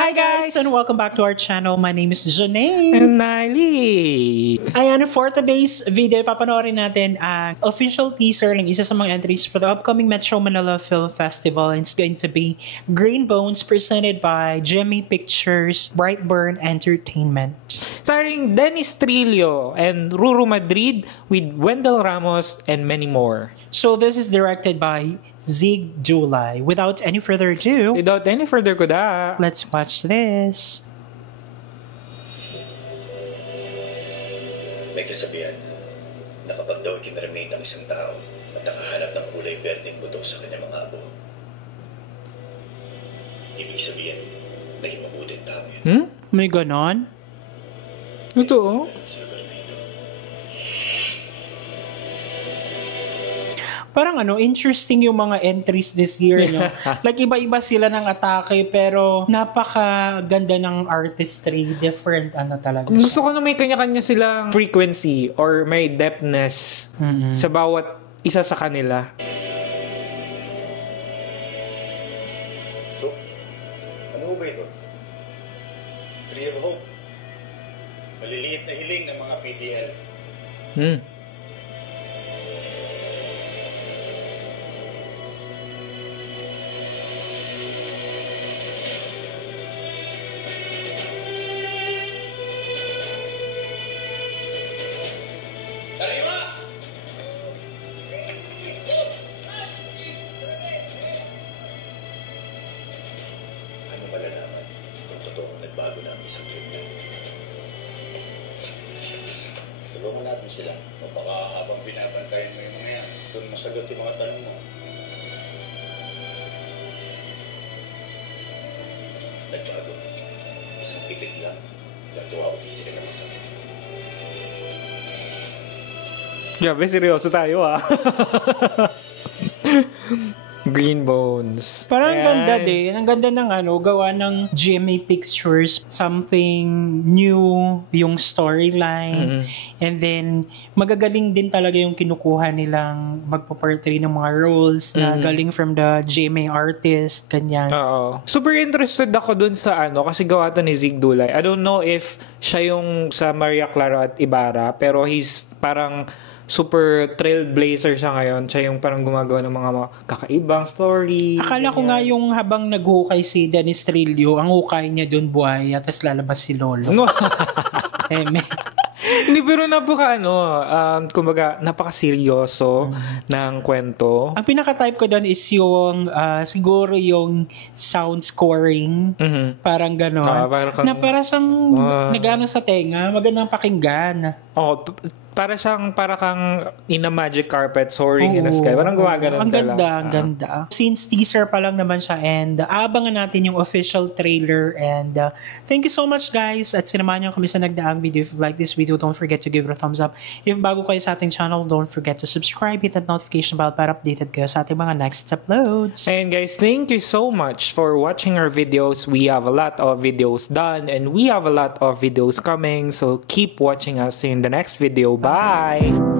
Hi guys! And welcome back to our channel. My name is Janae. And Niley. Ayan, for today's video, papanoorin natin ang official teaser ng isa sa mga entries for the upcoming Metro Manila Film Festival. And it's going to be Green Bones, presented by Jimmy Pictures, Brightburn Entertainment. Starring Dennis Trillo and Ruru Madrid with Wendell Ramos and many more. So this is directed by Zig Dulay. Without any further ado, Let's watch this. May kasabihan na kapag daw kinaremate ang isang tao at nakahanap ng kulay berdeng buto sa kanyang mga abo, ibig sabihin, naging mabuting tao yun. May ganon? Ito Sa lugar na ito. Parang interesting yung mga entries this year, no? Like, iba-iba sila ng atake, pero napakaganda ng artistry. Different, talaga siya. Gusto ko na may kanya-kanya silang frequency or may depthness sa bawat isa sa kanila. So, ano ba ito? Tree of Hope. Maliliit na hiling ng mga PDL. Ano malalaman kung totoong nagbago na ang isang kriminal? Tulungan natin sila. O baka habang binabantayan mo yung mga yan, doon masagot yung mga tanong mo. Nagbago. Isang pitik lang. Gagawa ulit sila ng masama. Grabe, seryoso tayo Green Bones. Parang ganda din. Ang ganda ng gawa ng GMA Pictures. Something new yung storyline. And then, magagaling din talaga yung kinukuha nilang magpaportray ng mga roles na galing from the GMA artist. Ganyan. Oo. Super interested ako dun sa kasi gawa to ni Zig Dulay. I don't know if siya yung sa Maria Clara at Ibarra, pero he's parang super trailblazer siya ngayon. Siya yung parang gumagawa ng mga kakaibang story. Akala ko nga yung habang naghukay si Dennis Trillo, ang hukay niya dun buhay at tapos lalabas si Lolo. Hindi, pero kumbaga, napaka-seryoso ng kwento. Ang pinaka-type ko doon is yung, siguro yung sound scoring. Parang gano'n. Na para siyang nagano sa tenga, magandang pakinggan. Para kang in a magic carpet soaring in the sky. Parang gumagano'n ka lang. Ang ganda. Since teaser pa lang naman siya, and abangan natin yung official trailer, and thank you so much guys at sinamahan niyo kami sa nagdaang video. If you like this video, don't forget to give it a thumbs up. If bago kayo sa ating channel, don't forget to subscribe, hit that notification bell para updated kayo sa ating mga next uploads. And guys, thank you so much for watching our videos. We have a lot of videos done and we have a lot of videos coming, so keep watching us in the next video. Bye!